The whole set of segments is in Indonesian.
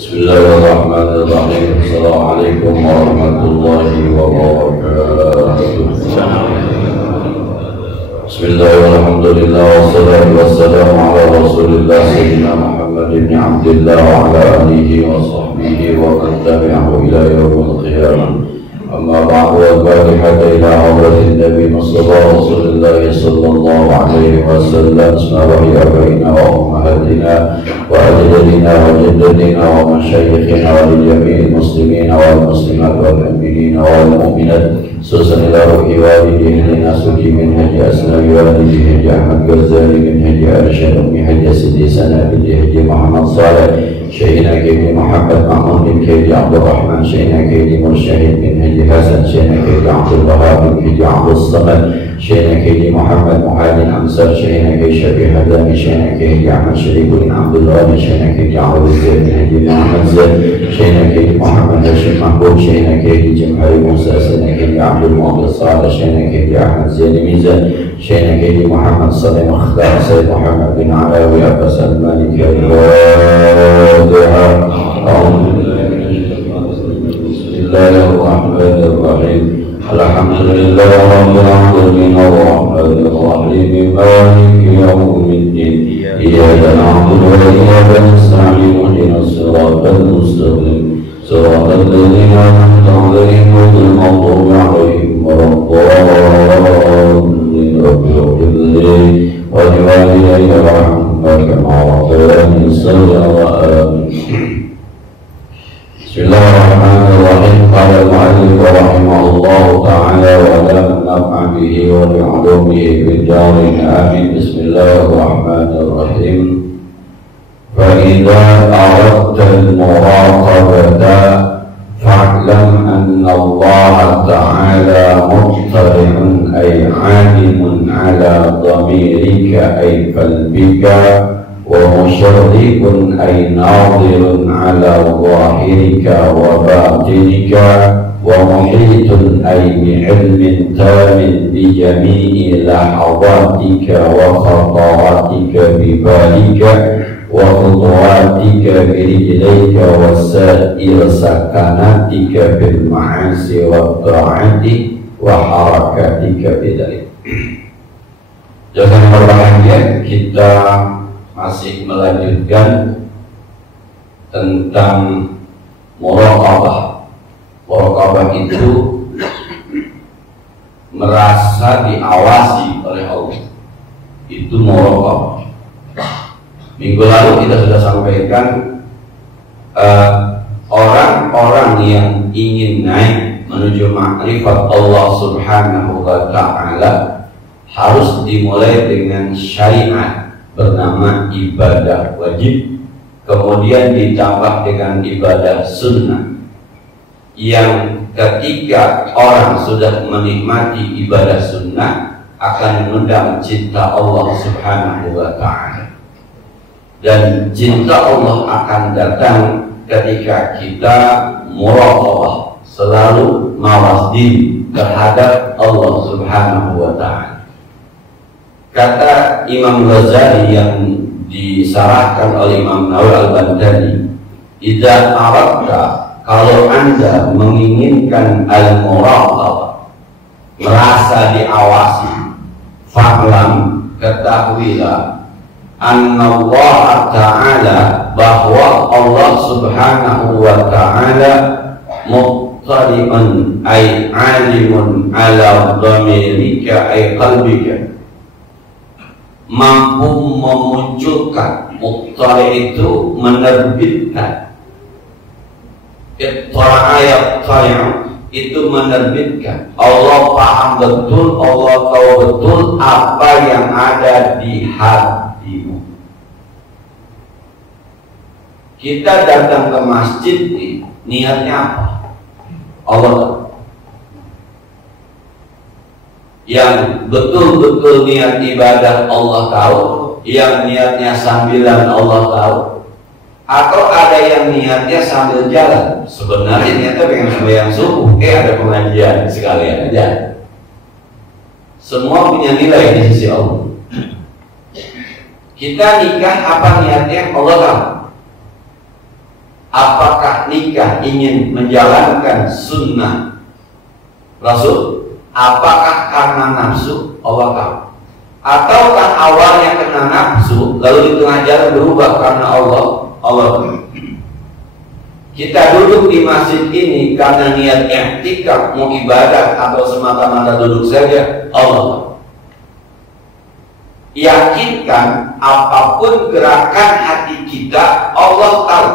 Bismillahirrahmanirrahim. Assalamualaikum warahmatullahi wabarakatuh. Bismillahirrahmanirrahim. Wassalatu wassalamu ala Rasulillah Sayyidina Muhammad ibn Abdillah wa ala alihi wa sahbihi wa man tabi'ahu ila yaumil qiyamah. Amma ba'du, al-Fatihah ila hadratin Nabi Mustafa Rasulullah sallallahu alaihi wasallam. Bismillahi abaina wa ummahatina wa ajdadina wa jaddatina wa masyayikhina wa jami'il muslimina wal muslimat wal mu'minina wal mu'minat. Susan ila ruhi walidina nasuki min haji asnawi walidi haji Ahmad Ghazali min haji Arsyad ummi haji Sidi Sanabi haji Muhammad Saleh Syekhina Kini Muhammad Ma'mun bin Haji Abdul Rahman Syekhina Kini Mursyahid bin Haji Hasan Syekhina Kini Abdul Wahab bin Haji Abdul Samad Syekhina Kini Muhammad Muhadin Amsar Syekhina Kini Syafiq Hadani Syekhina Kini Ahmad Syarif bin Abdul Ghani Syekhina Kini Abdul Zaid bin Haji Muhammad Zaid Syekhina Kini Muhammad Hashim Mahbub Syekhina Kini Jemhari Musa Syekhina Kini Abdul Mu'abdul Salih Syekhina Kini Ahmad Zaini Mizan Syekhina Kini Muhammad Salih Mukhtar Sayyid Muhammad bin Alawi Abbas Al-Malik Bismillahirrahmanirrahim. Alhamdulillahi rabbil alamin arrahmanir rahim maliki yaumiddin. Iyyaka na'budu wa iyyaka nasta'in ihdinas siratal mustaqim siratal ladzina an'amta 'alaihim ghairil maghdubi 'alaihim waladdallin. Waliwalidayya warhamhuma kama rabbayani shaghira. Bismillahirrahmanirrahim. Qala al-mu'allif rahimahullahu ta'ala wa naf'a bihi wa bi'ulumihi fid darin amin. Bismillahirrahmanirrahim. Fa idza aradta al-muraqabata fa'lam anna Allah ta'ala muttali'un ay 'alimun 'ala dhamirika ay qalbika wa musharrikun ay nadirun 'ala zahirika wa batinika wa muhitun ay bi'ilmin tamin bi jami'i lahadatika wa khataratika bi balika wa khutuwatika bi rijlaika wa sa'ir sakanatika bil ma'asi wa ta'ati wa harakatika bidalik. Jangan berbahagia, kita masih melanjutkan tentang muraqabah. Muraqabah itu merasa diawasi oleh Allah. Itu muraqabah. Minggu lalu kita sudah sampaikan orang-orang yang ingin naik menuju makrifat Allah Subhanahu wa ta'ala harus dimulai dengan syariat bernama ibadah wajib, kemudian ditambah dengan ibadah sunnah, yang ketika orang sudah menikmati ibadah sunnah akan mengundang cinta Allah Subhanahu wa ta'ala. Dan cinta Allah akan datang ketika kita muraqabah, selalu mawas diri terhadap Allah Subhanahu wa ta'ala. Kata Imam Ghazali yang disarahkan oleh Imam Nawawi Al-Bantani, idza aradta, kalau Anda menginginkan al-muraqabah, merasa diawasi, fa'lam, ketahuilah, anna Allah ta'ala, bahwa Allah Subhanahu wa ta'ala muttali'un ay 'alimun 'ala dhamirika ay qalbika, mampu memunculkan. Muttali' itu menerbitkan. Ittala'a itu menerbitkan. Allah paham betul, Allah tahu betul apa yang ada di hatimu. Kita datang ke masjid, niatnya apa? Allah tahu. Yang betul-betul niat ibadah Allah tahu, yang niatnya sambilan Allah tahu, atau ada yang niatnya sambil jalan. Sebenarnya niatnya pengen sembahyang subuh, ada pengajian sekalian aja. Semua punya nilai di sisi Allah. Kita nikah apa niatnya Allah tahu. Apakah nikah ingin menjalankan sunnah Rasul? Apakah karena nafsu? Allah tahu. Ataukah awalnya kena nafsu, lalu di tengah jalan berubah karena Allah? Allah tahu. Kita duduk di masjid ini karena niat i'tikaf, mau ibadah atau semata-mata duduk saja, Allah tahu. Yakinkan apapun gerakan hati kita, Allah tahu.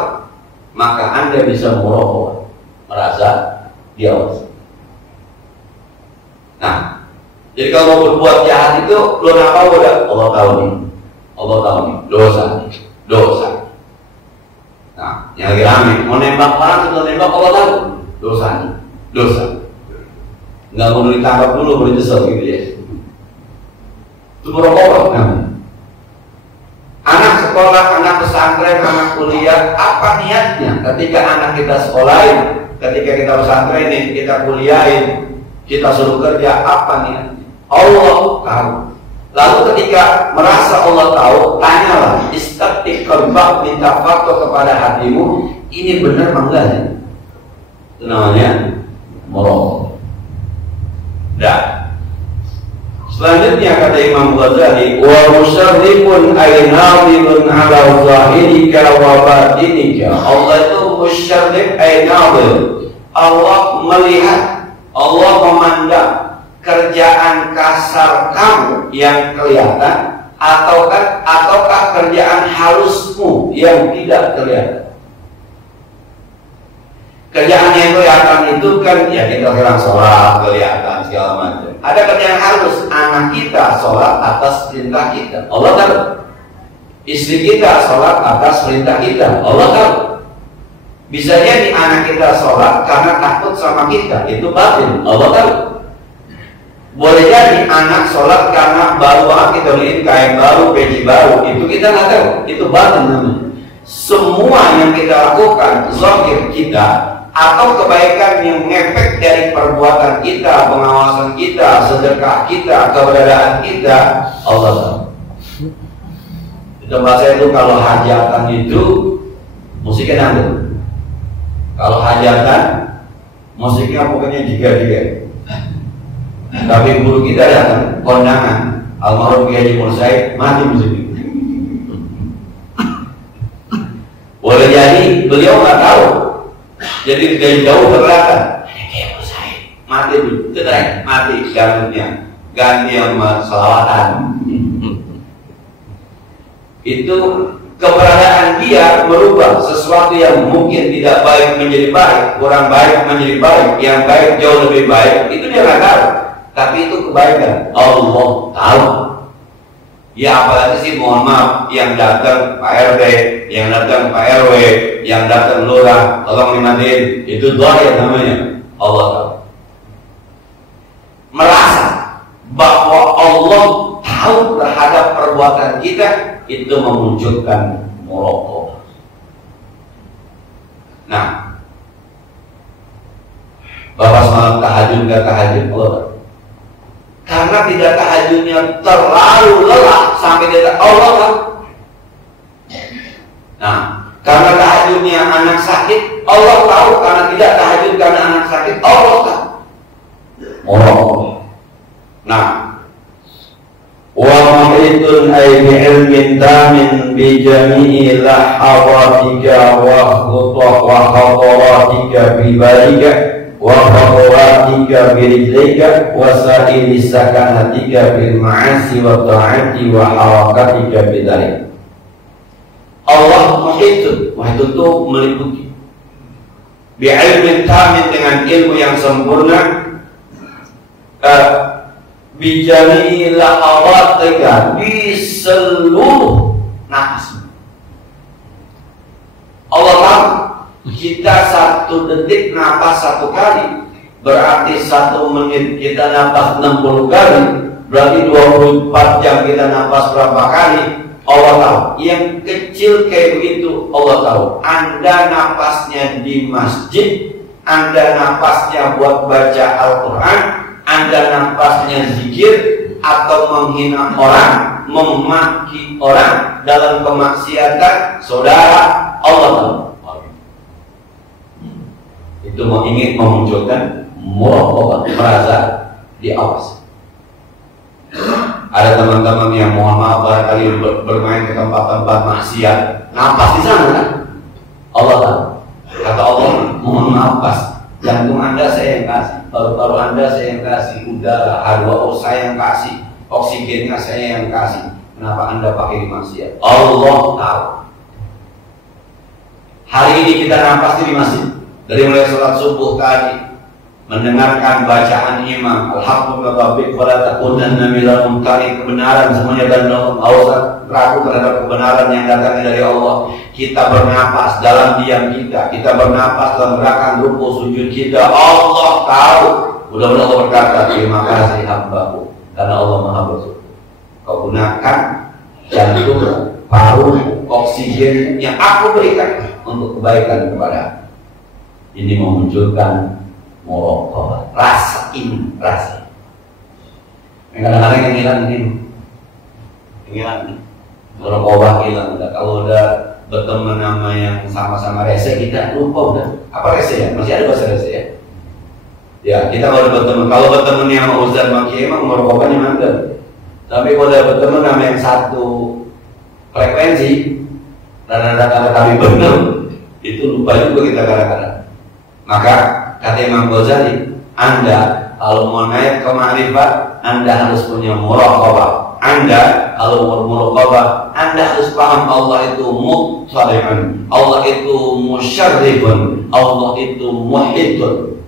Maka Anda bisa muraqabah, merasa diawasi. Nah, jadi kalau mau berbuat jahat itu lo apa udah Allah tahu nih, Allah tahu nih, dosa. Nah, yang lagi rame mau nembak orang atau nembak Allah tahu, dosa. Nggak mau ditangkap dulu, boleh nyesel gitu ya. Itu muraqabah namanya. Anak sekolah, anak pesantren, anak kuliah, apa niatnya ketika anak kita sekolahin, ketika kita pesantrenin, kita kuliahin, kita suruh kerja, apa niatnya? Allah tahu. Lalu ketika merasa Allah tahu, tanyalah, istafti qalbak, minta fatwa kepada hatimu, ini benar apa enggak ya? Itu namanya muraqabah. Dan selanjutnya kata Imam Ghazali, wa musyrifun ay nadhirun ala zahirika wa batinika. Allah itu musyrif ay nadhir. Allah melihat, Allah memandang kerjaan kasar kamu yang kelihatan ataukah kerjaan halusmu yang tidak kelihatan. Kerjaan yang kelihatan itu kan ya kita sekarang sholat kelihatan segala macam. Ada kerjaan halus, anak kita sholat atas perintah kita, Allah tahu. Istri kita sholat atas perintah kita, Allah tahu. Bisa jadi anak kita sholat karena takut sama kita, itu batin, Allah tahu. Boleh jadi anak sholat karena baru kita beliin kain baru, peci baru, itu kita nggak tahu, itu batin namanya. Semua yang kita lakukan, zahir kita atau kebaikan yang ngefek dari perbuatan kita, pengawasan kita, sedekah kita, keberadaan kita, Allah tahu. Itu bahasa itu kalau hajatan itu musiknya nanggung. Kalau hajatan musiknya pokoknya jiga-jiga. Tapi guru kita datang kondangan almarhum Kiai Haji Mursaid, mati musiknya. Boleh jadi beliau nggak tahu. Jadi dari jauh terlihat mati dulu, cerai, mati gantungnya, ganti sama selawatan. Itu keberadaan dia merubah sesuatu yang mungkin tidak baik menjadi baik, kurang baik menjadi baik, yang baik jauh lebih baik. Itu dia nggak tahu, tapi itu kebaikan. Allah tahu. Ya apalagi sih, mohon maaf, yang datang Pak RT, yang datang Pak RW, yang datang lurah, tolong dimatiin, itu zahir namanya. Allah tahu. Merasa bahwa Allah tahu terhadap perbuatan kita, itu memunculkan muraqabah. Nah, Bapak semalam tahajud nggak tahajud, Allah tahu. Karena tidak tahajudnya terlalu lelah sampai tidak Allah tahu. Nah, karena tahajudnya anak sakit, Allah tahu. Karena tidak tahajud karena anak sakit, Allah tahu. Nah, wa muhitun ay bi'ilmin tamin bi jami'i lahawatika wa khutaratika bi balika wa khawatika birijlika wa sa'ili sakanatika bil ma'asi wa ta'ati wa harakatika bidalik. Allah muhitun itu meliputi bi'ilmin tamin, dengan ilmu yang sempurna, bijami lahawatika, di seluruh nafas. Allah tahu kita satu detik napas satu kali, berarti 1 menit kita napas 60 kali, berarti 24 jam kita napas berapa kali, Allah tahu. Yang kecil kayak begitu Allah tahu. Anda napasnya di masjid, Anda napasnya buat baca Al-Quran, Anda napasnya zikir, atau menghina orang, memaki orang dalam kemaksiatan, saudara, Allah tahu. Itu ingin memunculkan muraqabah, merasa diawasi. Ada teman-teman yang mohon maaf barangkali bermain ke tempat-tempat maksiat, napas di sana kan? Allah tahu. Kata Allah, mohon maaf pas, jantung Anda saya yang kasih, paru-paru Anda saya yang kasih, udara, H2O saya yang kasih, oksigennya saya yang kasih. Kenapa Anda pakai di maksiat? Allah tahu. Hari ini kita napas di masjid, dari mulai sholat subuh tadi, mendengarkan bacaan imam, alhamdulillah wala takunanna minal mumtarin, kebenaran semuanya dan Allah, ragu terhadap kebenaran yang datang dari Allah. Kita bernapas dalam diam kita bernapas dalam gerakan ruku sujud kita. Allah tahu. Mudah-mudahan Allah berkata, terima kasih hambaku, karena Allah maha bersyukur. Kau gunakan jantung, paru, oksigen yang aku berikan untuk kebaikan kepada. Ini memunculkan muraqabah, rasa ini, rasa. Kadang-kadang yang hilang ini, muraqabah hilang. Kalau udah berteman nama yang sama-sama rese, kita lupa udah. Apa rese ya? Masih ada bahasa rese ya? Ya, kita kalau berteman, kalau berteman yang sama Ustaz Maki emang muraqabahnya mandek. Tapi kalau udah berteman nama yang satu frekuensi, dan ada kata-kata benar, itu lupa juga kita kadang-kadang. Maka kata Imam Ghazali, Anda kalau mau naik ke ma'rifat, Anda harus punya muraqabah. Anda kalau mau muraqabah, Anda harus paham Allah itu mutsali'un, Allah itu musyarrifun, Allah itu muhitun.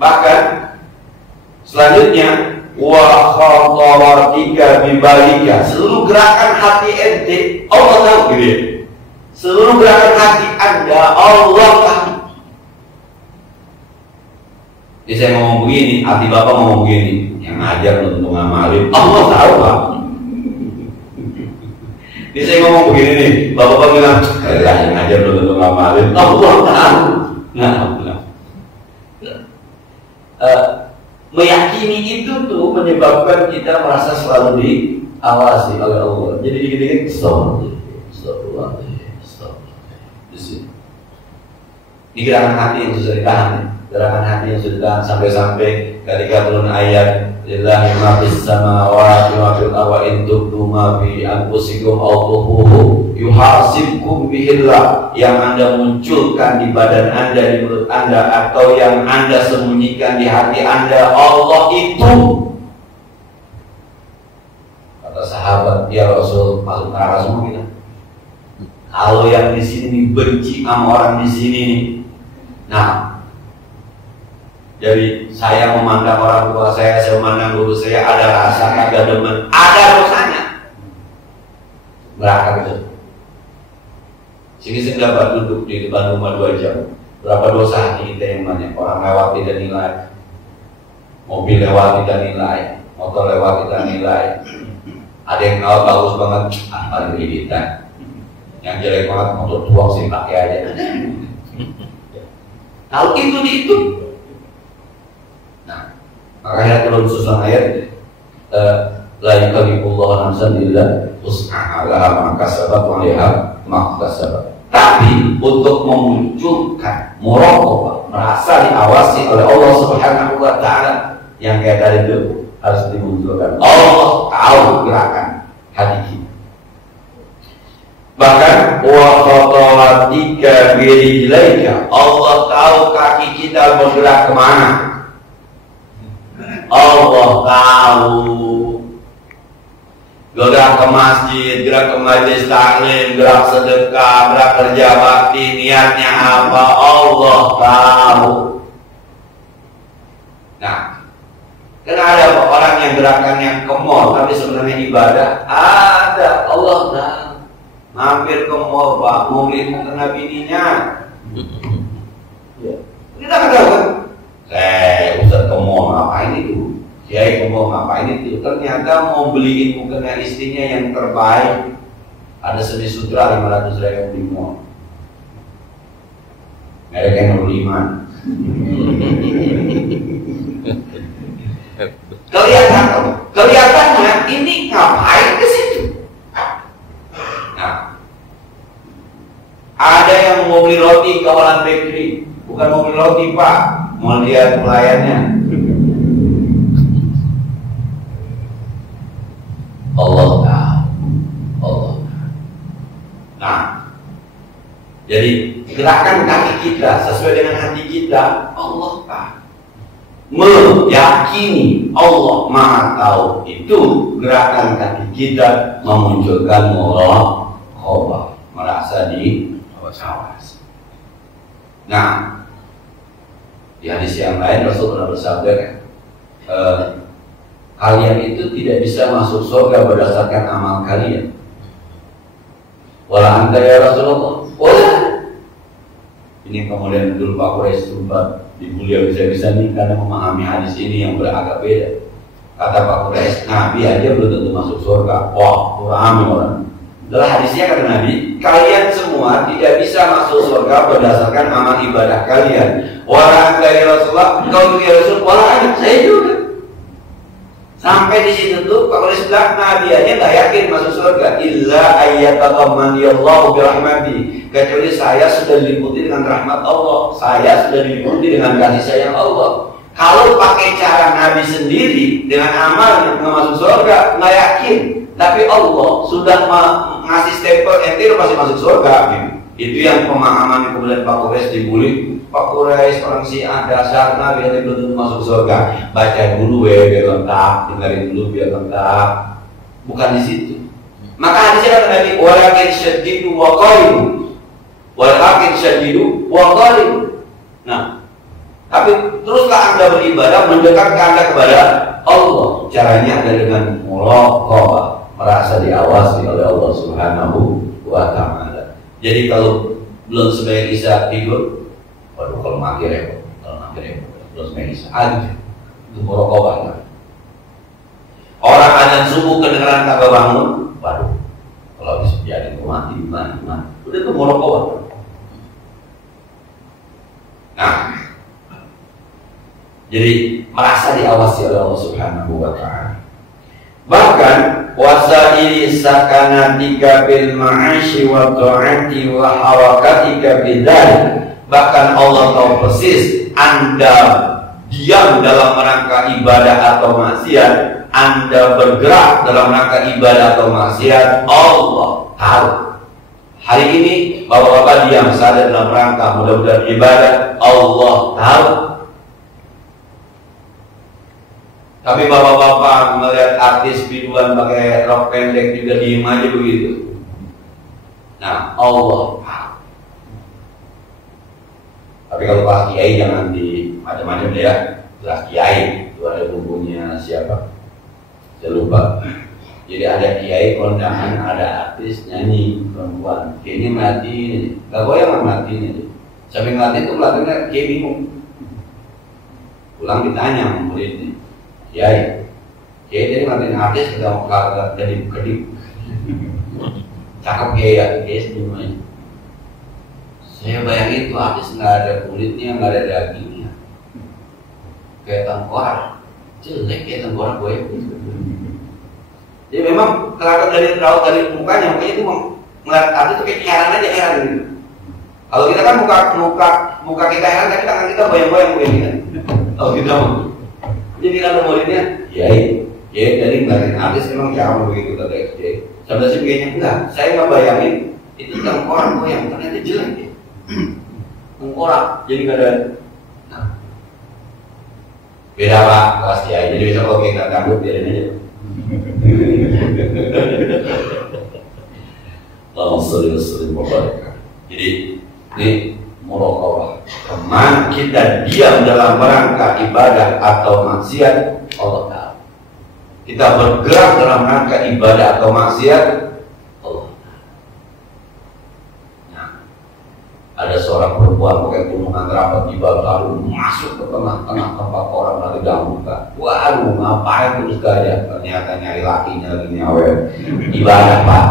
Bahkan selanjutnya, wa khatawatika bibalika, seluruh gerakan hati ente Allah tahu gitu ya. Seluruh gerakan hati Anda Allah tahu. Jadi saya ngomong begini, hati Bapak ngomong begini, yang ngajar untuk ngamalin Allah tahu Pak. Jadi saya ngomong begini nih, Bapak bilang, yang ngajar untuk ngamalin Allah tahu. Meyakini itu tuh menyebabkan kita merasa selalu diawasi oleh Allah. Jadi dikit-dikit astagfirullah. Di sini. Ini gerakan hati yang susah ditahan. Gerakan hati yang sudah ditahan sampai-sampai ketika turun ayat lillahi ma fis samawati wa fil ardi in tubdu ma fi anfusikum aw tukhfuhu yuhasibkum bihillah, yang Anda munculkan di badan Anda, di mulut Anda, atau yang Anda sembunyikan di hati Anda, Allah itu. Kata sahabat, ya Rasul, masuk neraka semua kita. Kalau yang di sini benci sama orang di sini nih. Nah, jadi saya memandang orang tua saya memandang guru saya, ada rasa kagak demen, ada dosanya. Berapa gitu? Sini saya dapat duduk di depan rumah 2 jam. Berapa dosa hati kita yang banyak? Orang lewat tidak nilai, mobil lewat tidak nilai, motor lewat tidak nilai. Ada yang lewat bagus banget, paling kita. Yang jelek banget motor tuang sih pakai aja. Kalau itu dihitung. Nah, makanya turun susunan ayat la yukallifullahu nafsan illa wus'aha, laha ma kasabat wa 'alaiha ma kasabat. Tapi untuk memunculkan muraqabah, merasa diawasi oleh Allah Subhanahu wa taala, yang kayak tadi itu harus dimunculkan. Allah tahu gerakan hati kita. Bahkan wa khatawatika birijlaika, Allah tahu kaki kita bergerak kemana. Allah tahu. Gerak ke masjid, gerak ke majelis taklim, gerak sedekah, gerak kerja bakti, niatnya apa, Allah tahu. Nah, kan ada orang yang gerakannya ke mall tapi sebenarnya ibadah, ada, Allah tahu. Mampir ke mall, Pak, mau beli mukena bininya. Ya. Kita nggak tahu kan? Ustaz ke mall ngapain itu? Kiai ke mall ngapain itu? Ternyata mau beliin mukena istrinya yang terbaik. Ada seni sutra 500.000 di mall. Mereka yang Nurul Iman. Kelihatannya ini ngapain ke situ? Nah, ada yang mau beli roti ke Holland Bakery beli, bukan mau beli roti Pak, mau lihat pelayannya. Allah tahu, Allah. Nah, jadi gerakan kaki kita sesuai dengan hati kita, Allah tahu. Meyakini Allah Maha Tahu itu gerakan kaki kita memunculkan muraqabah, merasa di awas. Nah, di hadis yang lain Rasul pernah bersabda kan, kalian itu tidak bisa masuk surga berdasarkan amal kalian. Wala anta ya Rasulullah. Wala. Ini kemudian dulu Pak Quraisy sempat dibully bisa-bisa nih karena memahami hadis ini yang beragak beda. Kata Pak Quraisy, Nabi aja belum tentu masuk surga. Wah, kurang orang. Dalam hadisnya kata Nabi, kalian semua tidak bisa masuk surga berdasarkan amal ibadah kalian. Wala anta ya Rasulullah, engkau ya Rasul, wala ana, saya juga. Sampai di situ tuh Pak Quraisy bilang Nabi aja nggak yakin masuk surga. Illa ayyatakammaniyallahu birahmati, kecuali saya sudah diliputi dengan rahmat Allah, saya sudah diliputi dengan kasih sayang Allah. Kalau pakai cara Nabi sendiri dengan amal nggak masuk surga, nggak yakin. Tapi Allah sudah ngasih stempel ente pasti masuk surga. Itu yang pemahaman yang kemudian Pak Quraisy dibully. Pak Quraisy orang Syiah dasar Nabi yang belum tentu masuk surga. Baca dulu biar lengkap, dengerin dulu biar lengkap. Bukan di situ. Maka hadisnya kata Nabi, walakin syaddidu wa qaribu. Walakin syaddidu wa qaribu. Nah, tapi teruslah Anda beribadah mendekatkan Anda kepada Allah. Caranya adalah dengan muraqabah, merasa diawasi oleh Allah Subhanahu wa Ta'ala. Jadi kalau belum sebaik Isya tidur, waduh kalau mati repot, belum sebaik Isya aja, itu muraqabah. Orang azan subuh kedengaran kagak bangun, waduh kalau bisa jadi mati gimana? Udah itu muraqabah. Nah, jadi merasa diawasi oleh Allah Subhanahu wa Ta'ala. Bahkan wasaili sakanatika bil ma'ashi wa ta'ati wa hawakatika bidzalik. Bahkan Allah tahu persis Anda diam dalam rangka ibadah atau maksiat, Anda bergerak dalam rangka ibadah atau maksiat, Allah tahu. Hari ini bapak-bapak diam sadar dalam rangka mudah-mudahan ibadah, Allah tahu. Tapi bapak-bapak melihat artis biduan pakai rok pendek juga diem aja begitu. Nah, Allah. Tapi kalau Pak Kiai jangan di macam-macam ya. Jelas Kiai itu ada bumbunya siapa? Saya lupa. Jadi ada Kiai kondangan, ada artis nyanyi perempuan. Kayaknya mati, gak goyang mati nih. Sampai mati itu belakangnya Kiai bingung. Pulang ditanya sama muridnya. Kiai jadi ngatain artis kagak jadi kedip. Cakep Kiai ya, Kiai senyum. Saya bayangin itu artis nggak ada kulitnya, nggak ada dagingnya, kayak tengkorak, jelek kayak tengkorak gue. Jadi memang kelihatan dari raut dari mukanya, makanya itu melihat artis itu kayak heran aja heran gitu. Kalau kita kan muka kita heran, tapi tangan kita goyang-goyang begini kan. Kalau kita jadi kalau muridnya, Kiai jadi ngeliatin artis memang jauh begitu kata Kiai. Sampai sih kayaknya enggak, saya nggak bayangin itu tengkorak goyang, ternyata jelek ya. Tengkorak, jadi nggak ada. Nah, beda Pak kelas Kiai. Jadi besok kalau Kiai nggak takut biarin aja. Jadi ini muraqabah. Kemana kita diam dalam rangka ibadah atau maksiat, Allah tahu. Kita bergerak dalam rangka ibadah atau maksiat, Allah tahu. Nah, ada seorang perempuan pakai gunungan rapat di lalu masuk ke tengah-tengah tempat orang lagi buka. Waduh, ngapain terus gaya? Ternyata nyari lakinya lagi nyawer. Ibadah Pak,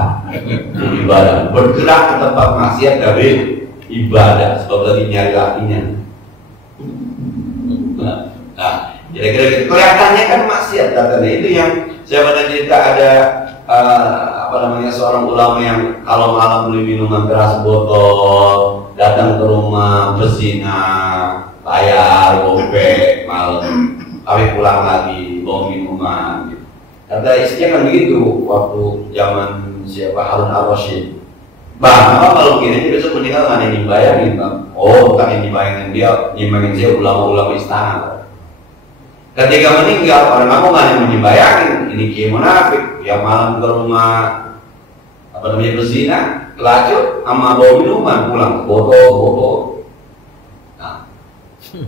ibadah. Bergerak ke tempat maksiat dari ibadah sebab lagi nyari lakinya. Nah, kira-kira gitu. Kelihatannya kan maksiat katanya. Itu yang saya pernah cerita ada seorang ulama yang kalau malam beli minuman keras botol datang ke rumah berzina, bayar, gope, malam, tapi pulang lagi, bawa minuman. Gitu. Kata istrinya kan begitu waktu zaman siapa Harun Ar-Rasyid. Bang, apa kalau begini besok meninggal nggak ada yang dibayangin bang? Oh, bukan yang dibayangin dia, nyimangin saya ulama-ulama istana. Ketika meninggal orang aku nggak ada yang dibayangin. Ini kiai munafik yang malam ke rumah apa namanya berzina, kelacur, sama bawa minuman pulang botol. Nah,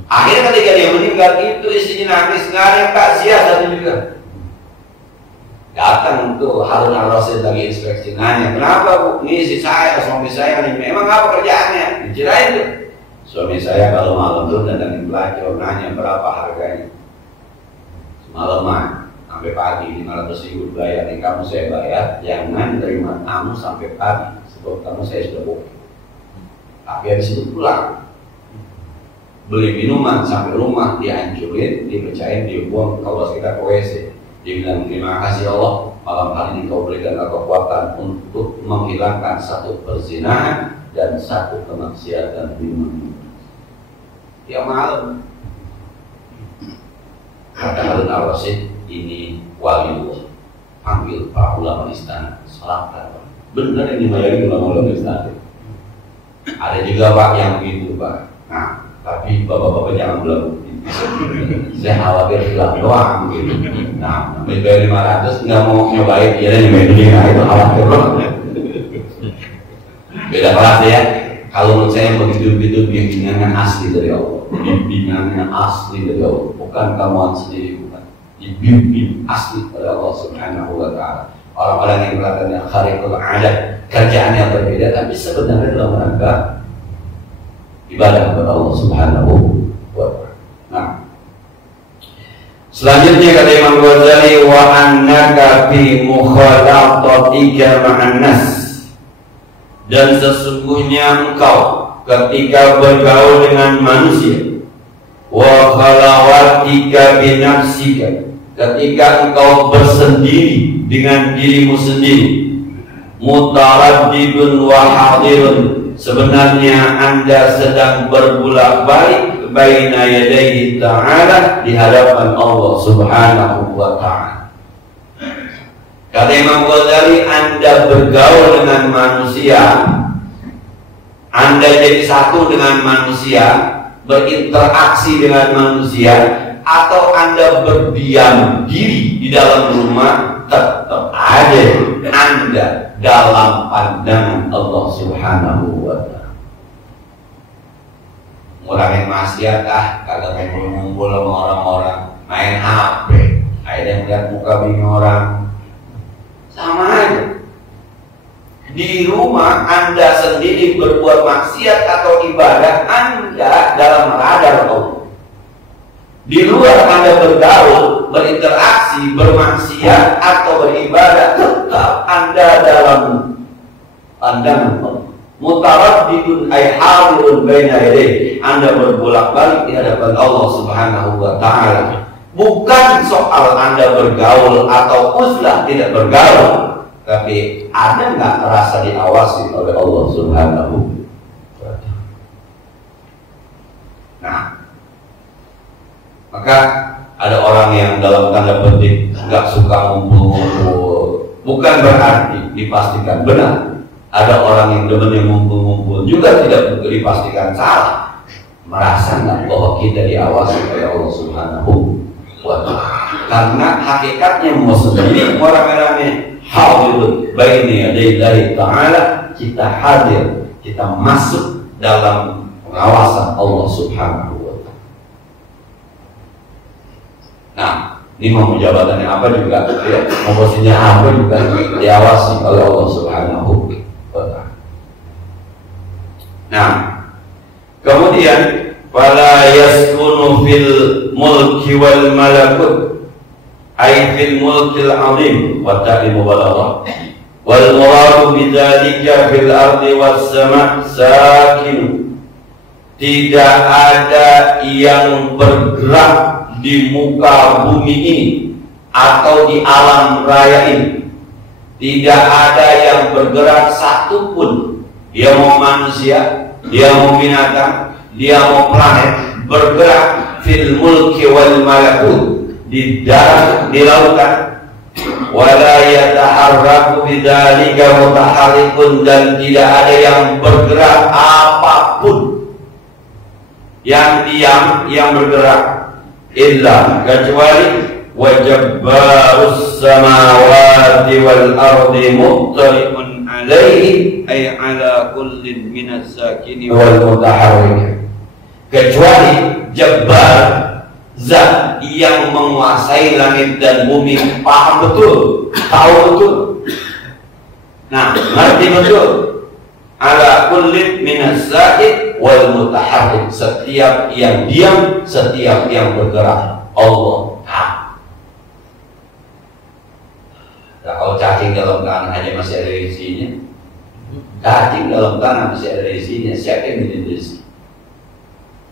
akhirnya ketika dia meninggal itu istrinya nangis, nggak ada yang takziah satu juga. Datang tuh Harun Ar-Rasyid lagi inspeksi, nanya, kenapa bu? Ini si saya, suami saya nih, memang apa kerjaannya? Dicerain tuh. Suami saya kalau malam tuh datangin pelacur, nanya berapa harganya. Semalaman sampai pagi 500.000 bayar, nih kamu saya bayar, jangan terima tamu sampai pagi, sebab kamu saya sudah booking. Tapi habis itu pulang, beli minuman sampai rumah, dihancurin, dipecahin, dibuang, kalau kita ke WC. Dia bilang, terima kasih Allah, malam hari ini kau berikan kekuatan untuk menghilangkan satu perzinahan dan satu kemaksiatan minuman. Tiap malam. Kata Harun Ar-Rasyid, ini waliullah. Panggil para ulama istana, salatkan. Benar yang dibayari ulama-ulama istana. Ada juga Pak yang begitu Pak. Nah, tapi bapak-bapak jangan bilang saya khawatir hilang doang gitu. Nah, bayar 500 nggak mau nyobain, dia nyobain dunia itu khawatir banget. Beda kelas ya. Kalau menurut saya begitu bimbingan asli dari Allah, bimbingannya asli dari Allah, bukan kamuan sendiri, bukan. Dibimbing asli oleh Allah Subhanahu Wa Taala. Orang-orang yang kelihatannya khariqul adat, kerjaannya berbeda, tapi sebenarnya dalam rangka ibadah kepada Allah Subhanahu Wa Taala. Nah, selanjutnya kata Imam Ghazali, wa annaka fi mukhalatatika ma'an nas, dan sesungguhnya engkau ketika bergaul dengan manusia, wa khalawatika bi nafsika, ketika engkau bersendiri dengan dirimu sendiri, mutaraddidun wa hadirun, sebenarnya Anda sedang berbolak-balik baina yadayhi ta'ala, di hadapan Allah Subhanahu wa Ta'ala. Kata Imam Ghazali, Anda bergaul dengan manusia, Anda jadi satu dengan manusia, berinteraksi dengan manusia, atau Anda berdiam diri di dalam rumah, tetap aja Anda dalam pandangan Allah Subhanahu wa Ta'ala. Ngurangin maksiat, kagak ngumpul-ngumpul sama orang-orang, main HP, akhirnya melihat muka bini orang, sama aja. Di rumah Anda sendiri berbuat maksiat atau ibadah, Anda dalam radar Allah. Di luar Anda bergaul, berinteraksi, bermaksiat atau beribadah, tetap Anda dalam pandangan Allah. Mutaraddidun ay hadirun baina yadayhi, Anda berbolak-balik di hadapan Allah Subhanahu wa Ta'ala. Bukan soal Anda bergaul atau uzlah tidak bergaul, tapi ada nggak rasa diawasi oleh Allah Subhanahu wa Ta'ala. Nah, maka ada orang yang dalam tanda petik nggak suka ngumpul-ngumpul, bukan berarti dipastikan benar. Ada orang yang demen ngumpul-ngumpul juga tidak dipastikan salah. Merasa nggak bahwa kita diawasi oleh Allah Subhanahu wa Ta'ala? Karena hakikatnya mau sendiri mau rame-rame, hadirun baina yadayi ta'ala, kita hadir, kita masuk dalam pengawasan Allah Subhanahu wa Ta'ala. Nah, ini mau jabatannya apa juga, ya, mau posisinya apa juga diawasi oleh Allah Subhanahu wa Ta'ala. Nah, kemudian fala yaskunu fil mulki wal malakut, ay fil mulkil azim wa ta'lim balagha, wal muradu bidzalika fil ardi was sama' sakin. Tidak ada yang bergerak di muka bumi ini atau di alam raya ini. Tidak ada yang bergerak satupun, dia mau manusia, dia mau binatang, dia mau planet, bergerak fil mulki wal malakut, di darat, di lautan, wala yataharraku bidzalika mutaharrikun, dan tidak ada yang bergerak apapun, yang diam, yang bergerak, illa kecuali wajabbarus samawati wal ardi muttali'un alaihi ay ala kullin minas sakini wal mutaharrik, kecuali jabbar, zat yang menguasai langit dan bumi, paham betul, tahu betul, nah ngerti betul, ala kullin minas sakini wal mutaharrik, setiap yang diam, setiap yang bergerak, Allah tahu. Nah, kalau cacing dalam tanah hanya masih ada isinya, cacing dalam tanah masih ada isinya, siapa yang meneliti?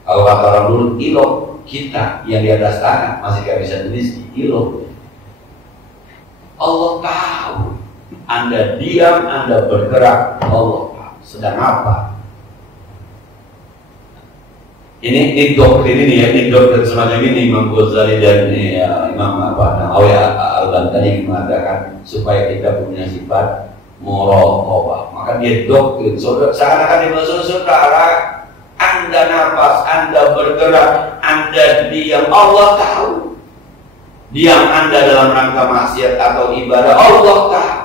Kalau kata orang dulu, kilo kita yang di atas tanah masih gak bisa meneliti, kilo. Allah tahu. Anda diam, Anda bergerak, Allah tahu sedang apa. Ini doktrin ini ya, ini doktrin semacam ini Imam Ghazali dan Imam Nawawi Al-Bantani mengatakan supaya kita punya sifat muraqabah. Maka dia doktrin, seakan-akan dia saudara, Anda nafas, Anda bergerak, Anda diam, Allah tahu. Diam Anda dalam rangka maksiat atau ibadah, Allah tahu.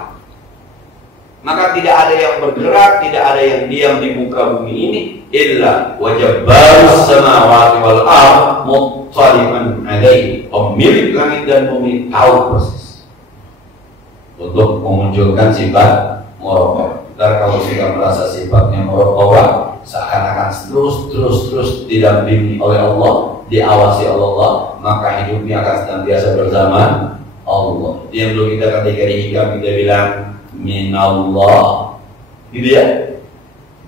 Maka tidak ada yang bergerak, tidak ada yang diam di muka bumi ini, illa wajabbarus samawati wal ardh muttali'un alaihi, pemilik langit dan bumi tahu persis untuk memunculkan sifat muraqabah. Ntar kalau kita merasa sifatnya muraqabah, seakan-akan terus didampingi oleh Allah, diawasi Allah, maka hidupnya akan senantiasa bersama Allah. Yang dulu kita ketika dihikam kita bilang minallah, gitu ya,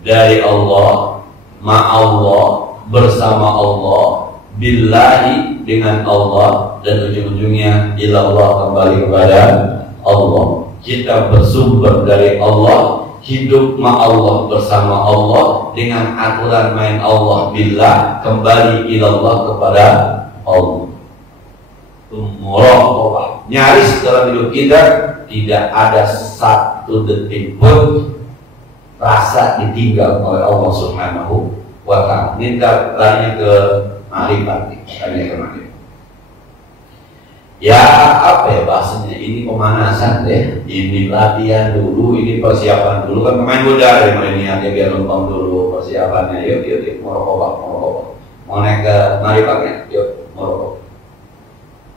dari Allah, ma'allah, bersama Allah, billahi, dengan Allah, dan ujung-ujungnya ilallah, kembali kepada Allah. Kita bersumber dari Allah, hidup ma'allah, bersama Allah, dengan aturan main Allah, billah, kembali ilallah, kepada Allah. Muraqabah, nyaris dalam hidup kita tidak ada satu detik pun rasa ditinggal oleh Allah Subhanahu wa ta'ala. Minta tanya ke marifat, tanya ke marifat. Ya apa ya bahasanya, ini pemanasan deh, ini latihan dulu, ini persiapan dulu, kan pemain muda dari niatnya biar numpang dulu persiapannya. Yuk muraqabah, mau naik ke marifatnya, yuk muraqabah.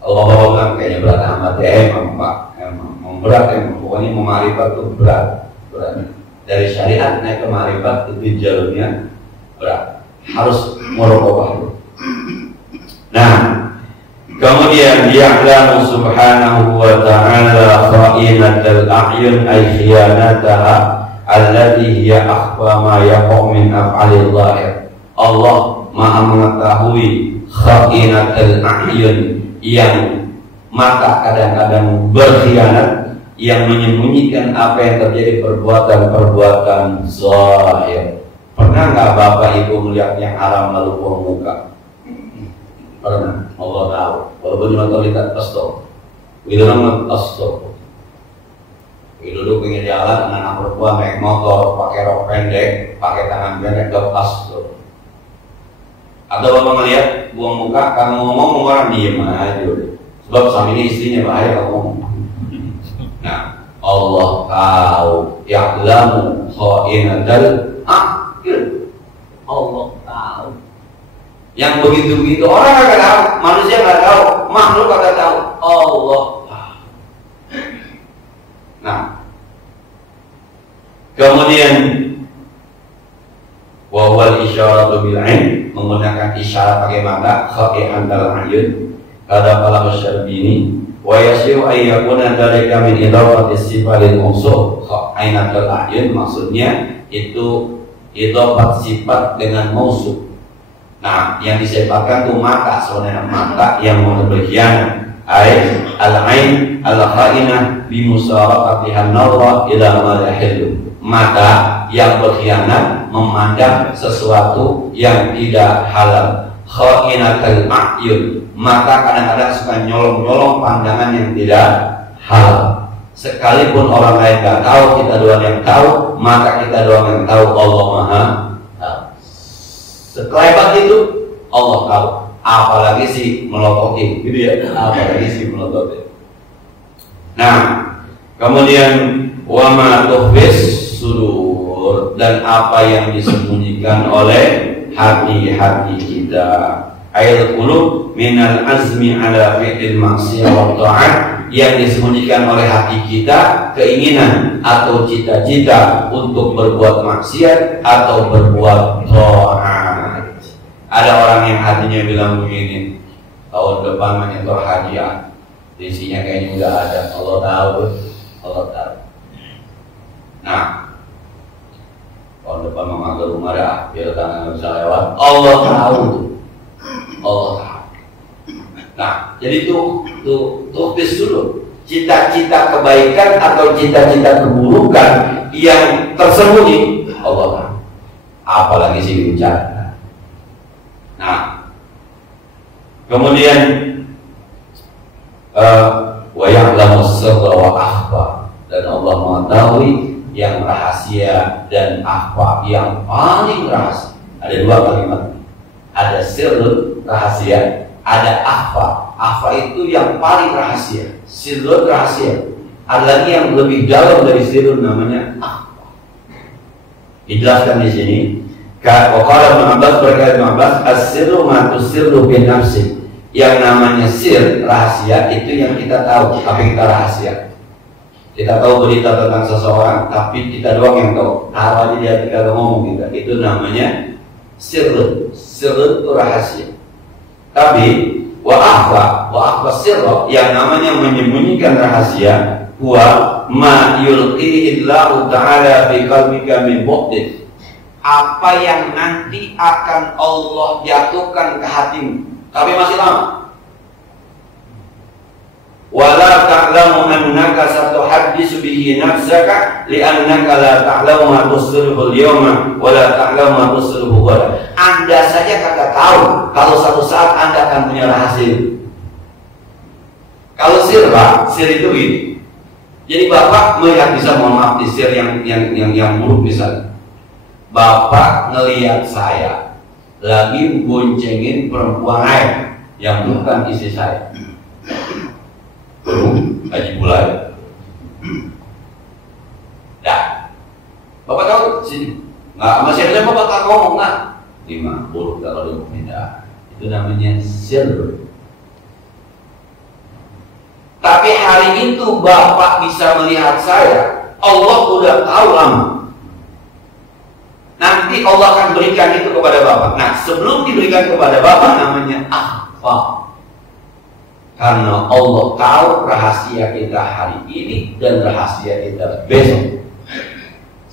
Allah bilang kayaknya berat amat ya, emang Pak, emang berat, emang pokoknya mau marifat tuh berat. Dari syariat naik ke marifat itu jalurnya berat, harus muraqabah. Nah, kemudian ya'lamu subhanahu wa ta'ala kha'inatal a'yun ay khiyanataha allati hiya akhfa ma yaqa'u min af'alil zahir. Allah Maha mengetahui kha'inatal a'yun, yang mata kadang-kadang berkhianat, yang menyembunyikan apa yang terjadi perbuatan-perbuatan zahir. Pernah nggak Bapak Ibu melihat yang haram lalu buang muka? Pernah, Allah tahu. Walaupun cuma terlihat astagfirullah, itu namanya astagfirullah. Dulu pengen jalan dengan anak perempuan naik motor, pakai rok pendek, pakai tangan pendek, gak astagfirullah. Atau Bapak melihat buang muka, karena ngomong orang diem aja udah. Sebab suami ini istrinya bahaya kalau ngomong. Nah, Allah tahu, ya'lamu kha'inatal a'yun. Allah tahu. Yang begitu-begitu orang kagak tahu, manusia nggak tahu, makhluk kagak tahu, Allah tahu. Nah, kemudian wawal isyaratu bil ain, menggunakan isyarat pakai mata, kha'i'antal a'yun, kata para Syarbini, wa yasiru ayyakuna dzalika min idafati sifatil mawsuf. Kha'i'antal a'yun maksudnya itu idafat sifat dengan mausuf. Nah, yang disebatkan itu mata, sebenarnya mata yang mau berkhianat. Ai al-ain al-kha'inah bi musarafatiha an-nawra ila ma yahillu. Mata yang berkhianat memandang sesuatu yang tidak halal. Kha'inatul a'yun, mata kadang-kadang suka nyolong-nyolong pandangan yang tidak halal. Sekalipun orang lain nggak tahu, kita doang yang tahu, maka kita doang yang tahu, Allah Maha tahu. Sekelebat itu Allah tahu. Apalagi sih melototin, gitu ya. Apalagi sih melototin. Nah, kemudian wama tuhfis sudur, dan apa yang disembunyikan oleh hati-hati kita. Ail qulub minal azmi ala fi'il maksiyah wa ta'at, yang disembunyikan oleh hati kita, keinginan atau cita-cita untuk berbuat maksiat atau berbuat ta'at. Ada orang yang hatinya bilang begini, tahun depan menyetor hadiah, isinya kayaknya udah ada, Allah tahu, Allah tahu. Nah, tahun depan memakai rumah dah, biar tangan bisa lewat, Allah tahu, Allah tahu. Nah, jadi tuh tes dulu cita-cita kebaikan atau cita-cita keburukan yang tersembunyi, Allah tahu. Apalagi sih diucapkan. Nah, kemudian wa ya'lamu sirra wa akhfa, dan Allah mengetahui yang rahasia dan akhfa, yang paling rahasia. Ada dua kalimat, ada sirrun rahasia, ada akhfa. Akhfa itu yang paling rahasia, sirrun rahasia. Ada lagi yang lebih dalam dari sirrun, namanya akhfa. Dijelaskan di sini. Qala Ibnu Abbas, berkata Ibnu Abbas, as-sirru ma tusirru bi nafsi. Yang namanya sir, rahasia, itu yang kita tahu, tapi kita rahasia. Kita tahu berita tentang seseorang, tapi kita doang yang tahu. Apa aja dia kita ngomong kita, itu namanya sirrun. Sirrun itu rahasia. Tapi wa akhfa sirra, yang namanya menyembunyikan rahasia, huwa ma yulqihi Allahu ta'ala fi qalbika min bu'din. Apa yang nanti akan Allah jatuhkan ke hatimu, tapi masih lama. Wala ta'lamu annaka satuhaddisu bihi nafsaka li'annaka la ta'lamu ma tusirruhu al-yawma wa la ta'lamu ma tusirruhu ghadan. Anda saja kagak tahu kalau suatu saat Anda akan punya rahasia. Kalau sir, Pak, sir itu ini. Jadi Bapak melihat, bisa mohon maaf, di sir yang buruk misalnya. Bapak ngelihat saya lagi boncengin perempuan lain yang bukan istri saya. Haji Bulai. Dah. Bapak tahu sini. Nggak, masih ada Bapak tak ngomong nggak? 50 kalau tidak. Itu namanya sir. Tapi hari itu Bapak bisa melihat saya, Allah udah tahu lama. Nanti Allah akan berikan itu kepada Bapak. Nah, sebelum diberikan kepada Bapak, namanya akhfa. Karena Allah tahu rahasia kita hari ini dan rahasia kita besok.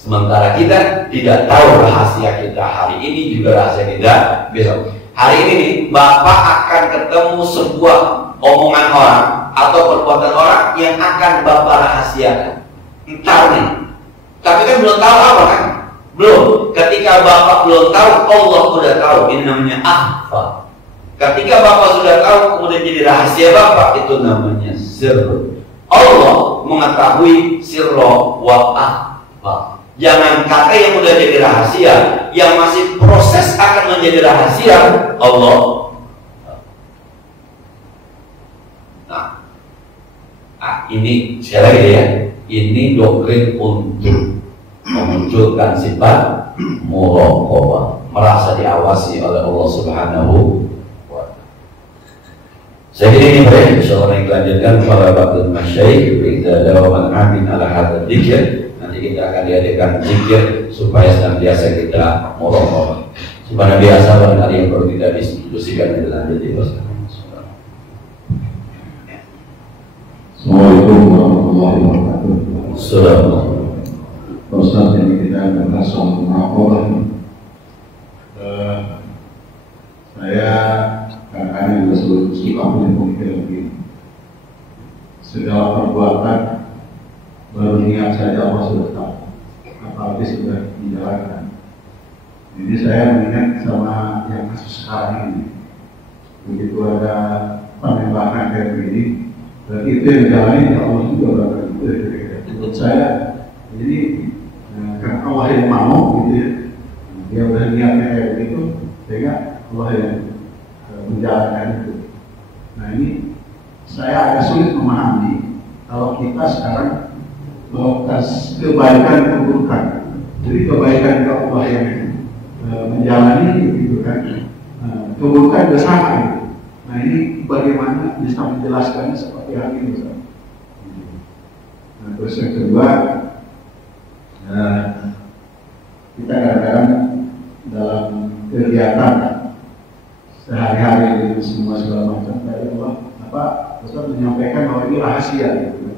Sementara kita tidak tahu rahasia kita hari ini, juga rahasia kita besok. Hari ini nih, Bapak akan ketemu sebuah omongan orang atau perbuatan orang yang akan Bapak rahasiakan. Entar nih. Tapi kan belum tahu apa kan? Belum. Ketika Bapak belum tahu, Allah sudah tahu. Ini namanya akhfa. Ketika Bapak sudah tahu, kemudian jadi rahasia Bapak, itu namanya sir. Allah mengetahui sirra wa akhfa. Jangan kata yang sudah jadi rahasia, yang masih proses akan menjadi rahasia, Allah. Nah, ini sekali lagi ya, ini doktrin untuk memunculkan sifat muraqabah, merasa diawasi oleh Allah Subhanahu wa ta'ala. Saya kira ini baik, insyaallah yang dilanjutkan pada waktu masyaikh kita jawaban amin ala hadzal dzikr. Nanti kita akan diadakan zikir supaya senantiasa kita muraqabah. Subhana biasa barangkali yang perlu kita diskusikan lebih lanjut di pos. Assalamualaikum warahmatullahi wabarakatuh. Assalamualaikum. Ustaz, yang kita bahas soal muraqabah, saya kadang-kadang juga suka punya pemikiran begini. Segala perbuatan baru ingat saja Allah sudah tahu, apalagi sudah dijalankan. Ini saya mengingat sama yang kasus sekarang ini. Begitu ada penembakan kayak begini, berarti itu yang dijalani Allah juga bakal gitu. Menurut saya ini karena Allah yang mau gitu ya, dia udah niatnya kayak begitu, sehingga Allah yang menjalankan itu. Nah ini saya agak sulit memahami kalau kita sekarang melakukan kebaikan keburukan. Jadi kebaikan juga Allah yang menjalani gitu kan, keburukan bersama gitu. Nah ini bagaimana bisa menjelaskannya seperti hal ini? Nah, terus yang kedua, kita kadang-kadang dalam kegiatan sehari-hari itu semua segala macam dari Allah, Ustaz menyampaikan bahwa ini rahasia gitu.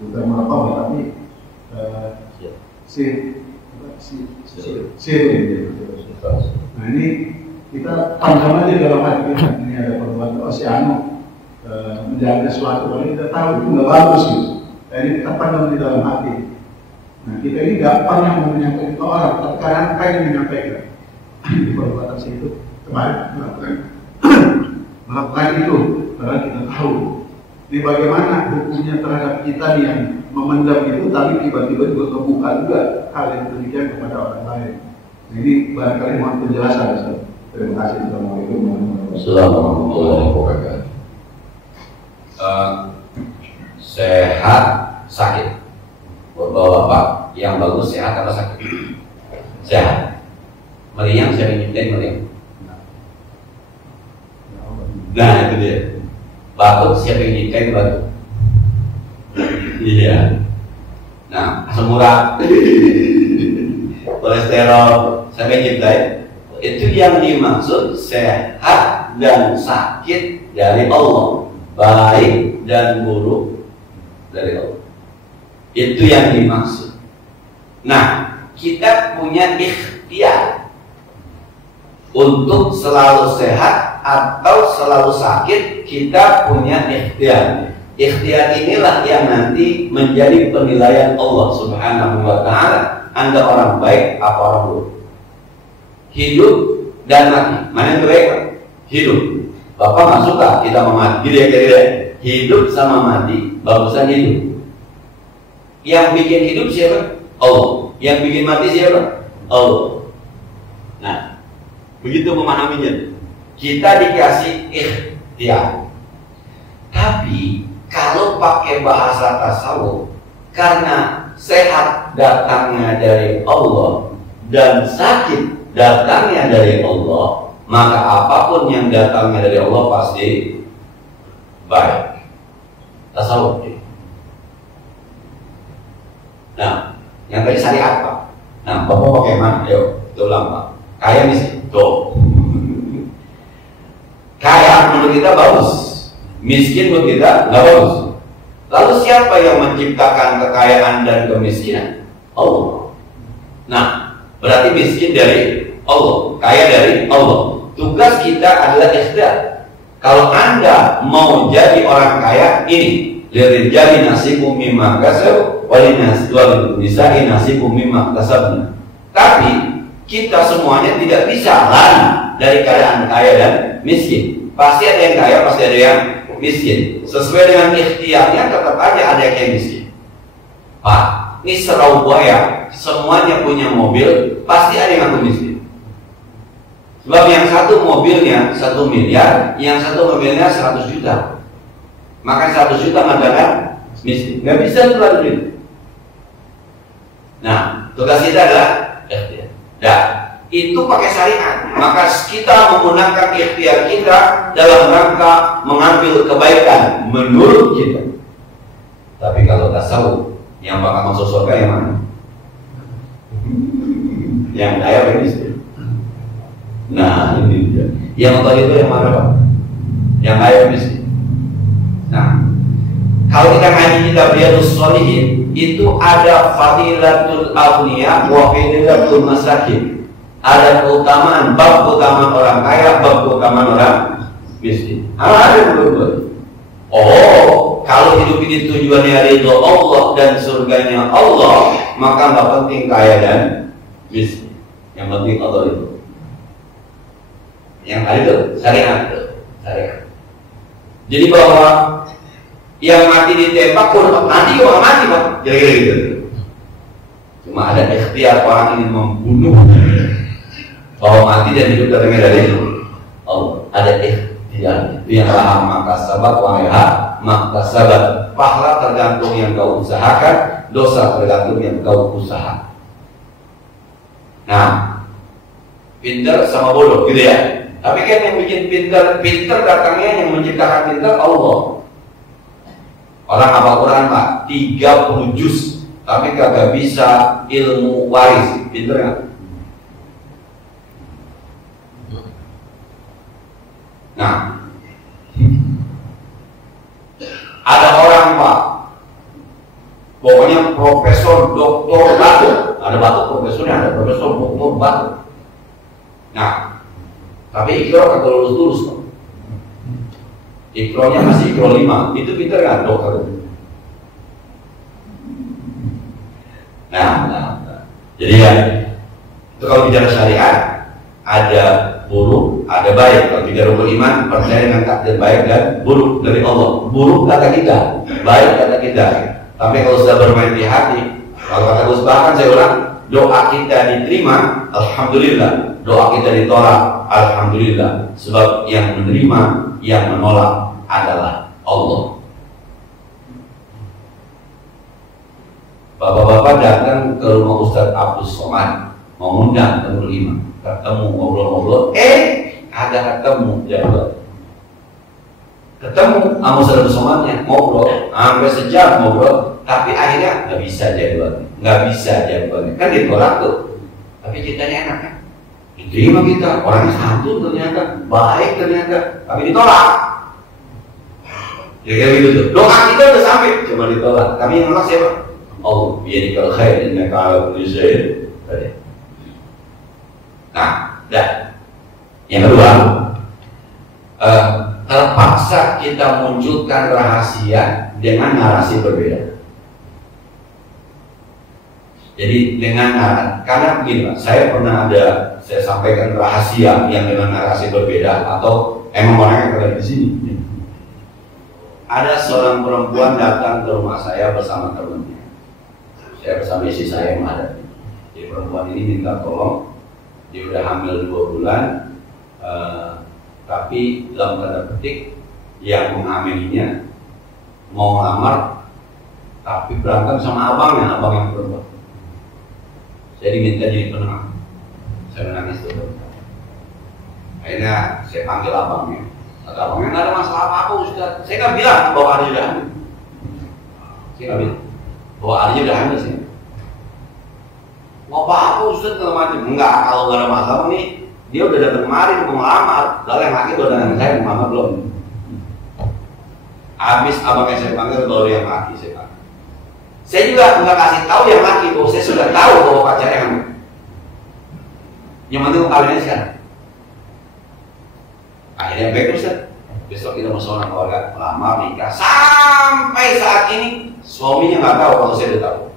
Bukan merokok tapi nah ini kita pandang aja dalam hati kita, ini ada perbuatan si Anu menjaga sesuatu, kalau kita tahu itu nggak bagus gitu. Jadi kita pandang di dalam hati. Nah kita ini nggak pernah mau menyampaikan ke orang, tapi kadang pengen menyampaikan di perbuatan itu kemarin melakukan itu, karena kita tahu. Ini bagaimana hukumnya terhadap kita nih yang memendam itu, tapi tiba-tiba juga terbuka juga hal yang demikian kepada orang lain. Jadi barangkali mohon penjelasan. Terima kasih. Assalamualaikum warahmatullahi wabarakatuh. Sehat, sakit. Buat bapak yang bagus sehat atau sakit? Sehat. Meriang siapa yang nyiptain meriang? Nah itu dia. Batuk siapa yang nyiptain batuk? Iya. Nah asam urat, kolesterol siapa yang nyiptain? Itu yang dimaksud sehat dan sakit dari Allah, baik dan buruk dari Allah. Itu yang dimaksud. Nah, kita punya ikhtiar untuk selalu sehat atau selalu sakit. Kita punya ikhtiar. Ikhtiar inilah yang nanti menjadi penilaian Allah Subhanahu wa Ta'ala. Anda orang baik apa orang buruk? Hidup dan mati, mana yang terbaik? Hidup. Bapak nggak suka kita mau mati, kira-kira hidup sama mati, bagusan hidup. Yang bikin hidup siapa? Allah. Yang bikin mati siapa? Allah. Nah, begitu memahaminya. Kita dikasih ikhtiar. Tapi kalau pakai bahasa tasawuf, karena sehat datangnya dari Allah dan sakit datangnya dari Allah, maka apapun yang datangnya dari Allah pasti baik. Tasawuf. Nah, yang tadi syariat Pak. Nah, Bapak pakai mana? Yuk, kita ulang Pak. Kaya miskin, tuh. Kaya menurut kita bagus, miskin menurut kita nggak bagus. Lalu siapa yang menciptakan kekayaan dan kemiskinan? Allah. Nah, berarti miskin dari Allah, kaya dari Allah. Tugas kita adalah ikhtiar. Kalau Anda mau jadi orang kaya, ini lirijali nasibu mimma kasab walinisai nasibu mimma kasabna. Tapi kita semuanya tidak bisa lari dari keadaan kaya dan miskin. Pasti ada yang kaya, pasti ada yang miskin. Sesuai dengan ikhtiarnya tetap aja ada yang miskin. Pak, ini Surabaya semuanya punya mobil, pasti ada yang aku miskin. Sebab yang satu mobilnya 1 miliar, yang satu mobilnya 100 juta. Maka 100 juta mengatakan miskin. Gak bisa keluar duit. Nah, tugas kita adalah ikhtiar. Nah, itu pakai syariat. Maka kita menggunakan ikhtiar kita dalam rangka mengambil kebaikan menurut kita. Tapi kalau tasawuf, yang bakal masuk surga yang mana? Yang kaya apa miskin? Nah, ini dia. Yang tadi itu yang mana Pak? Yang kaya miskin. Nah, kalau kita ngaji kitab Riyadhus Shalihin, itu ada fadilatul awliya wa fadilatul masakin. Ada keutamaan, bab keutamaan orang kaya, bab keutamaan orang miskin. Ada dua-dua. Oh, kalau hidup ini tujuannya ridho Allah dan surganya Allah, maka nggak penting kaya dan miskin. Yang penting Allah itu. Yang tadi itu syariat itu, syariat. Jadi bahwa yang mati ditembak pun mati juga mati Pak, kira-kira gitu. Cuma ada ikhtiar orang ini membunuh, bahwa mati dan hidup datangnya dari Allah. Ada ikhtiar. Itu yang laha maka sabat wa'aiha maka sabat. Pahala tergantung yang kau usahakan, dosa tergantung yang kau usahakan. Nah, pintar sama bodoh gitu ya. Tapi kan yang bikin pintar datangnya yang menciptakan pintar Allah. Orang hafal Quran Pak 30 juz, tapi kagak bisa ilmu waris, pintar nggak? Nah, ada orang Pak, pokoknya profesor, doktor, batuk. Ada batuk profesornya, ada profesor, doktor, batuk. Nah, tapi ikro kagak lulus Pak. Ikronya masih ikro 5, itu pintar kan dokter? Nah. Jadi ya, itu kalau bicara syariat ada buruk, ada baik. Kalau bicara rukun iman, percaya dengan takdir baik dan buruk dari Allah. Buruk kata kita, baik kata kita. Tapi kalau sudah bermain di hati, kalau kata Gus bahkan saya ulang, doa kita diterima, alhamdulillah. Doa kita ditolak, alhamdulillah. Sebab yang menerima, yang menolak adalah Allah. Bapak-bapak datang ke rumah Ustadz Abdul Somad, mau undang ke Iman, ketemu ngobrol-ngobrol, ada ketemu jadwal. Ketemu sama Ustadz Abdul Somadnya, ngobrol, sampai sejam ngobrol, tapi akhirnya nggak bisa jadwalnya, kan ditolak tuh. Tapi ceritanya enak kan? Diterima kita, orangnya santun ternyata, baik ternyata, tapi ditolak. Ya kayak gitu tuh. Doa kita udah sampai, cuma ditolak. Kami yang nolak siapa? Allah, biyadikal khair, innaka ala kulli syai'in qadir. Nah, dah. Yang kedua, terpaksa kita munculkan rahasia dengan narasi berbeda. Jadi dengan karena begini Pak, saya pernah saya sampaikan rahasia yang dengan narasi berbeda atau emang orangnya berada di sini. Ada seorang perempuan datang ke rumah saya bersama temannya. Saya bersama istri saya yang ada. Jadi perempuan ini minta tolong, dia udah hamil 2 bulan, tapi dalam tanda petik yang menghamilinya mau ngelamar, tapi berantem sama abang yang perempuan. Saya diminta jadi penengah. Saya menangis tuh. Akhirnya saya panggil abangnya. Kata abangnya, nggak ada masalah apa-apa Ustaz. Saya nggak bilang bahwa Arya udah hamil. Saya nggak bilang bahwa Arya udah hamil sih. Mau apa Ustaz segala macam. Enggak, kalau nggak ada masalah nih, dia udah datang kemarin mau ngelamar. Lalu yang laki udah datang saya mau ngelamar belum. Habis abangnya saya panggil baru yang laki saya panggil. Saya juga nggak kasih tahu yang laki bahwa saya sudah tahu bahwa pacarnya hamil. Yang penting kawinnya sekarang. Akhirnya baik Ustaz. Besok kita mau seorang keluarga melamar nikah. Sampai saat ini suaminya nggak tahu kalau saya udah tahu.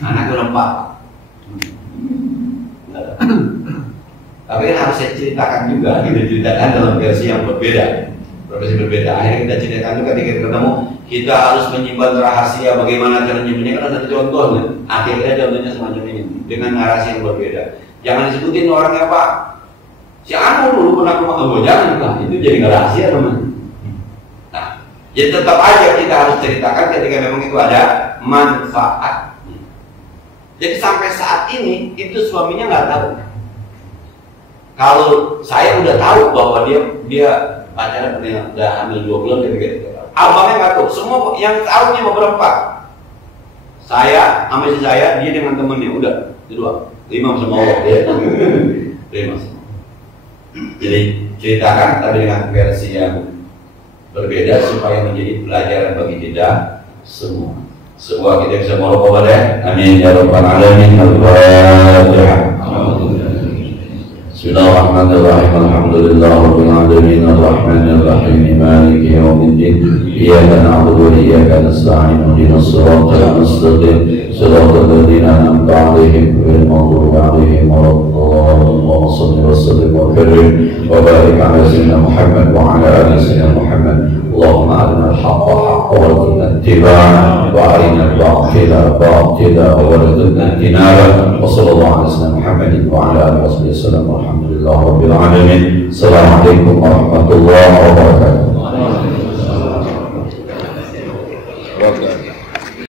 Anaknya udah 4. Nggak tahu. Tapi kan harus saya ceritakan juga. Kita ceritakan dalam versi yang berbeda. Akhirnya kita ceritakan juga ketika kita ketemu. Kita harus menyimpan rahasia bagaimana cara menyimpannya, kan ada contohnya. Akhirnya contohnya semacam ini dengan narasi yang berbeda. Jangan disebutin orangnya Pak. Si Anu dulu pernah ke rumah gue, jangan Pak. Itu jadi nggak rahasia teman. Nah, jadi tetap aja kita harus ceritakan ketika memang itu ada manfaat. Jadi sampai saat ini itu suaminya nggak tahu. Kalau saya udah tahu bahwa dia pacarnya udah hamil 2 bulan ketika itu. Abangnya nggak tahu, semua yang tahunya mau berempat. Saya, sama si saya, dia dengan temennya, udah, itu 2. 5 sama Allah, ya. 5. Jadi ceritakan tadi dengan versi yang berbeda supaya menjadi pelajaran bagi kita semua. Semua kita bisa merokok pada. Amin ya rabbal alamin. Al-Fatihah. Bismillahirrahmanirrahim. Alhamdulillahirabbil alamin arrahmanir rahim maliki yaumiddin. Iyyaka na'budu wa iyyaka nasta'in ihdinas siratal mustaqim siratal ladzina an'amta 'alaihim ghairil maghdubi 'alaihim waladdallin. Allahumma shalli wa sallim wa barik wa barik 'ala sayyidina Muhammad wa 'ala ali sayyidina Muhammad. Allahumma arina al-haqqa haqqan warzuqna ittiba'ahu wa arina al-batila batilan warzuqna ijtinabah. Wa sallallahu 'ala sayyidina Muhammadin wa 'ala alihi wasallam. Alhamdulillah rabbil alamin. Assalamualaikum warahmatullahi wabarakatuh.